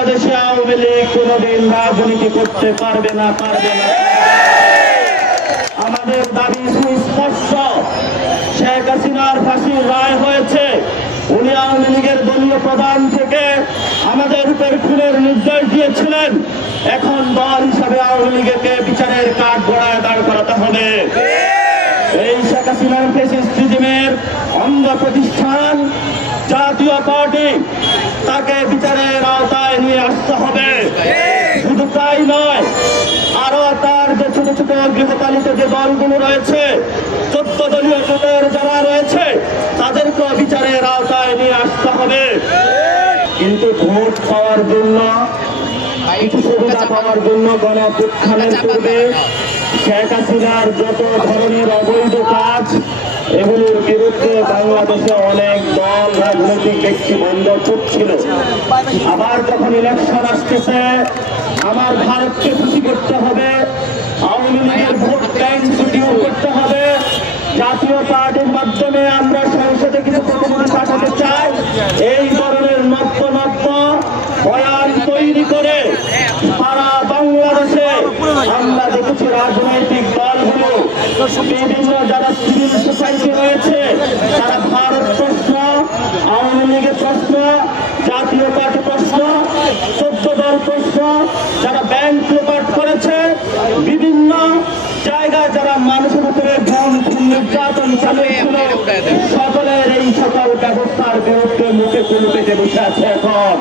বাংলাদেশে আওয়ামী লীগ কোনোদিন রাজনীতি করতে পারবে না পারবে না। আমাদের দাবি সুস্পষ্ট। শেখ হাসিনার ফাঁসির রায় হয়েছে। উনি আওয়ামী লীগের দলীয় প্রধান থেকে আমাদের উপর খুনের নির্দেশ দিয়েছিলেন। এখন দল হিসাবে আওয়ামী লীগকে বিচারের কাঠ গড়ায় দাঁড় করাতে হবে। এই শেখ হাসিনার ফেসিস্ট রিজিমের অঙ্গ প্রতিষ্ঠান জাতীয় পার্টি, তাকে বিচারের আওতায় নিয়ে আসতে হবে শুধু তাই নয়, আরও তার যে ছোট ছোট গৃহপালিত যে দলগুলো রয়েছে, চোদ্দ দলীয় জোটের যারা রয়েছে তাদেরকেও বিচারের আওতায় নিয়ে আসতে হবে। কিন্তু ভোট পাওয়ার জন্য, কিছু সুবিধা পাওয়ার জন্য গণপুত্থানের পূর্বে শেখ হাসিনার যত ধরনের অবৈধ কাজ, এগুলোর বিরুদ্ধে বাংলাদেশে অনেক দল রাজনৈতিক ব্যক্তি বন্ধ করছিল আবার যখন ইলেকশন আসতেছে আমার ভারতকে খুশি করতে হবে, আওয়ামী লীগের ভোট ব্যাংক সিডিউল করতে হবে। জাতীয় পার্টির মাধ্যমে আমরা সংসদে কিছু প্রতিনিধি পাঠাতে চাই। এই ধরনের নব্য নব্য বয়ান তৈরি করে সারা বাংলাদেশে আমরা দেখেছি রাজনৈতিক দলগুলো বিভিন্ন যারা সিভিল সোসাইটি রয়েছে, তারা ভারত প্রশ্ন আওয়ামী লীগের প্রশ্ন জাতীয় পার্টি প্রশ্ন চোদ্দ দল প্রশ্ন যারা ব্যাংক লোপাট করেছে, বিভিন্ন জায়গায় যারা মানুষের উপরে নির্যাতন চালিয়েছিল, সকলের এই সকল ব্যবস্থার বিরুদ্ধে মুখে কুলুপেটে বসে আছে এখন।